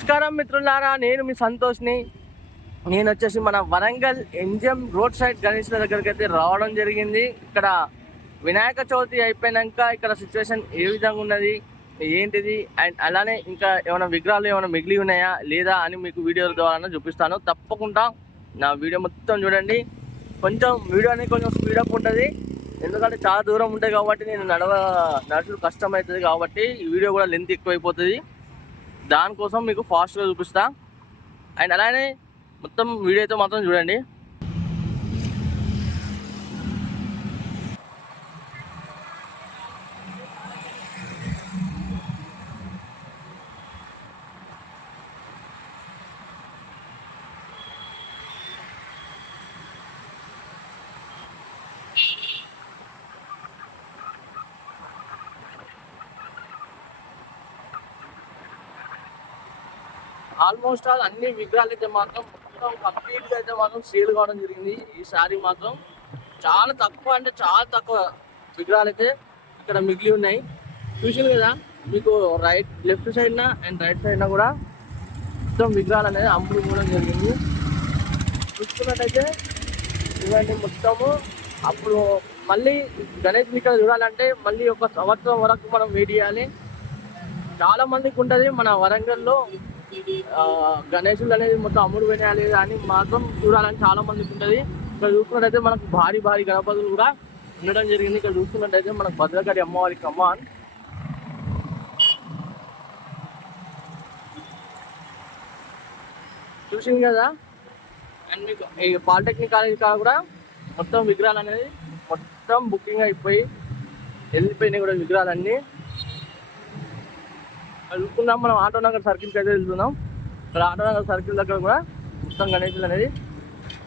నమస్కారం మిత్రులారా, నేను మీ సంతోష్ని. నేను వచ్చేసి మన వరంగల్ ఎంజిఎం రోడ్ సైడ్ గణేష్ల దగ్గరికి అయితే రావడం జరిగింది. ఇక్కడ వినాయక చవితి అయిపోయాక ఇక్కడ సిచ్యువేషన్ ఏ విధంగా ఉన్నది ఏంటిది అండ్ అలానే ఇంకా ఏమైనా విగ్రహాలు ఏమైనా మిగిలి ఉన్నాయా లేదా అని మీకు వీడియో ద్వారా చూపిస్తాను. తప్పకుండా నా వీడియో మొత్తం చూడండి. కొంచెం వీడియో అనేది కొంచెం స్పీడప్ ఉంటుంది, ఎందుకంటే చాలా దూరం ఉంటుంది కాబట్టి నేను నడుచుడు కష్టం అవుతుంది కాబట్టి ఈ వీడియో కూడా లెంత్ ఎక్కువైపోతుంది. దానికోసం మీకు ఫాస్ట్గా చూపిస్తా అండ్ అలానే మొత్తం వీడియోతో మాత్రం చూడండి. ఆల్మోస్ట్ ఆల్ అన్ని విగ్రహాలు అయితే మాత్రం మొత్తం కంప్లీట్గా అయితే మాత్రం సేల్ కావడం జరిగింది. ఈసారి మాత్రం చాలా తక్కువ, అంటే చాలా తక్కువ విగ్రహాలు అయితే ఇక్కడ మిగిలి ఉన్నాయి. చూసారు కదా, మీకు లెఫ్ట్ సైడ్న అండ్ రైట్ సైడ్న కూడా మొత్తం విగ్రహాలు అనేది అమ్ముకోవడం జరిగింది. చూసుకున్నట్టయితే ఇవన్నీ మొత్తము అప్పుడు మళ్ళీ గణేష్ ఇక్కడ చూడాలంటే మళ్ళీ ఒక సంవత్సరం వరకు మనం వెయిట్ చేయాలి. చాలా మందికి ఉంటుంది మన వరంగల్లో గణేశులు అనేది మొత్తం అమ్ముడు పెట్టాలి అని మాత్రం చూడాలని చాలా మందికి ఉంటుంది. ఇక్కడ చూసుకున్నట్టయితే మనకు భారీ భారీ గణపతులు కూడా ఉండడం జరిగింది. ఇక్కడ చూసుకున్నట్టయితే మనకు భద్రకాళి అమ్మవారి కమాన్ చూసింది కదా. అండ్ మీకు ఈ పాలిటెక్నిక్ కాలేజ్ కాడ కూడా మొత్తం విగ్రహాలు అనేది మొత్తం బుకింగ్ అయిపోయి వెళ్ళిపోయినాయి కూడా విగ్రహాలన్నీ. చూసుకుందాం, మనం ఆటోనగర్ సర్కిల్కి అయితే వెళ్తున్నాం. ఇక్కడ ఆటోనగర్ సర్కిల్ దగ్గర కూడా మొత్తం గణేశులు అనేది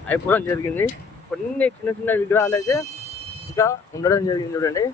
అయిపోవడం జరిగింది. కొన్ని చిన్న చిన్న విగ్రహాలు అయితే ఇంకా ఉండడం జరిగింది చూడండి.